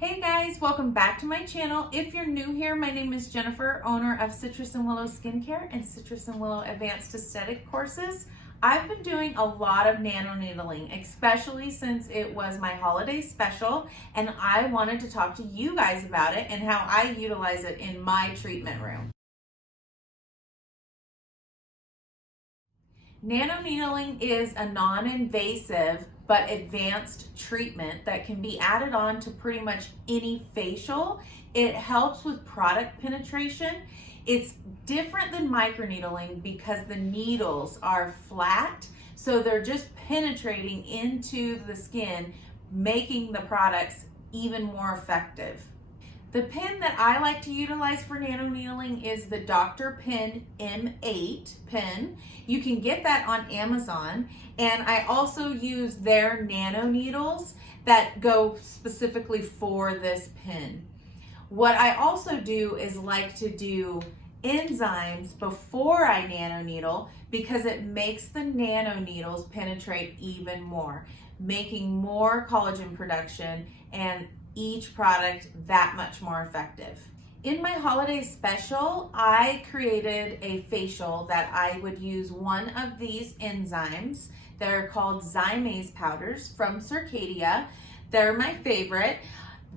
Hey guys, welcome back to my channel. If you're new here, my name is Jennifer, owner of Citrus and Willow Skincare and Citrus and Willow Advanced Aesthetic courses. I've been doing a lot of nano needling, especially since it was my holiday special, and I wanted to talk to you guys about it and how I utilize it in my treatment room. Nano needling is a non-invasive but advanced treatment that can be added on to pretty much any facial. It helps with product penetration. It's different than microneedling because the needles are flat, so they're just penetrating into the skin, making the products even more effective. The pen that I like to utilize for nano needling is the Dr. Pen M8 pen. You can get that on Amazon, and I also use their nano needles that go specifically for this pen. What I also do is like to do enzymes before I nano needle because it makes the nano needles penetrate even more, making more collagen production and each product that much more effective. In my holiday special, I created a facial that I would use one of these enzymes. They're called Zymase powders from Circadia. They're my favorite.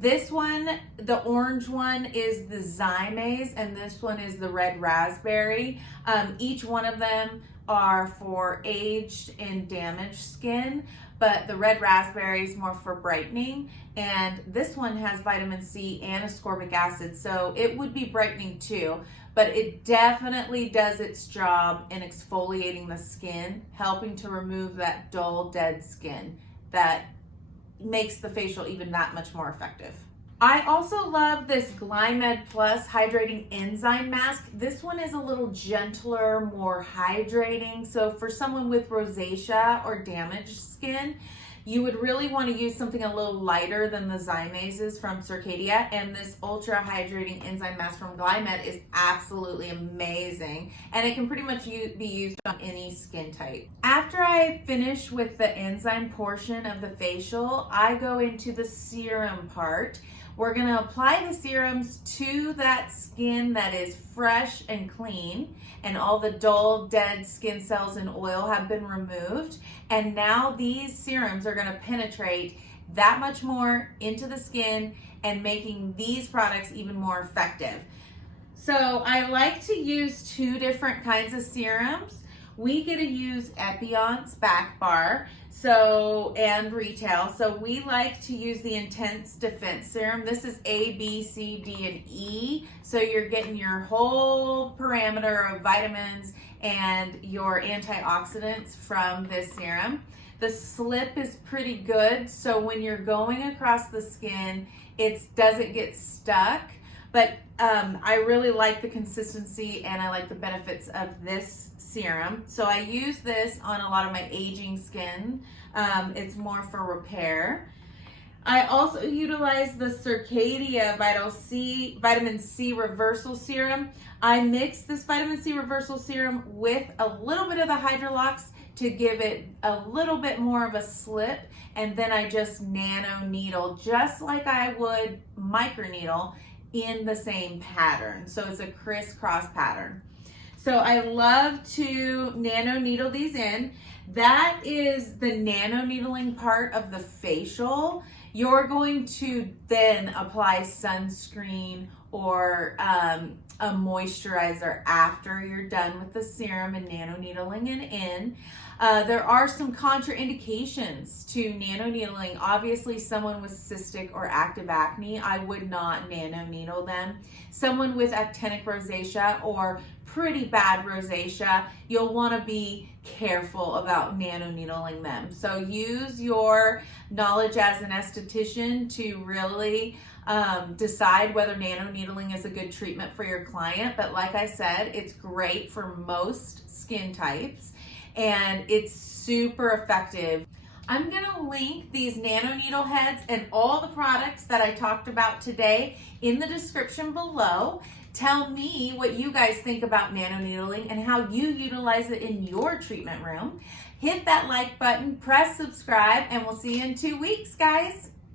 This one, the orange one, is the Zymase, and this one is the red raspberry. Each one of them are for aged and damaged skin, but the red raspberry is more for brightening, and this one has vitamin C and ascorbic acid, so it would be brightening too, but it definitely does its job in exfoliating the skin, helping to remove that dull, dead skin that makes the facial even that much more effective. I also love this Glymed Plus Hydrating Enzyme Mask. This one is a little gentler, more hydrating. So for someone with rosacea or damaged skin, you would really want to use something a little lighter than the Zymases from Circadia. And this Ultra Hydrating Enzyme Mask from Glymed is absolutely amazing. And it can pretty much be used on any skin type. After I finish with the enzyme portion of the facial, I go into the serum part. We're going to apply the serums to that skin that is fresh and clean, and all the dull, dead skin cells and oil have been removed. And now these serums are going to penetrate that much more into the skin and making these products even more effective. So I like to use two different kinds of serums. We get to use Epion's Back Bar and Retail. So we like to use the Intense Defense Serum. This is A, B, C, D, and E. So you're getting your whole parameter of vitamins and your antioxidants from this serum. The slip is pretty good, so when you're going across the skin, it doesn't get stuck. But I really like the consistency and I like the benefits of this serum. So I use this on a lot of my aging skin. It's more for repair. I also utilize the Circadia Vitamin C Reversal Serum. I mix this Vitamin C Reversal Serum with a little bit of the Hydrolox to give it a little bit more of a slip, and then I just nano needle just like I would microneedle in the same pattern. So it's a crisscross pattern. So I love to nano needle these in. That is the nano needling part of the facial. You're going to then apply sunscreen or a moisturizer after you're done with the serum and nano needling it in. There are some contraindications to nano needling. Obviously, someone with cystic or active acne, I would not nano needle them. Someone with actinic rosacea or pretty bad rosacea, you'll want to be careful about nano needling them. So use your knowledge as an esthetician to really decide whether nano needling is a good treatment for your client. But like I said, it's great for most skin types and it's super effective. I'm gonna link these nano needle heads and all the products that I talked about today in the description below. Tell me what you guys think about nano needling and how you utilize it in your treatment room. Hit that like button, press subscribe, and we'll see you in 2 weeks, guys.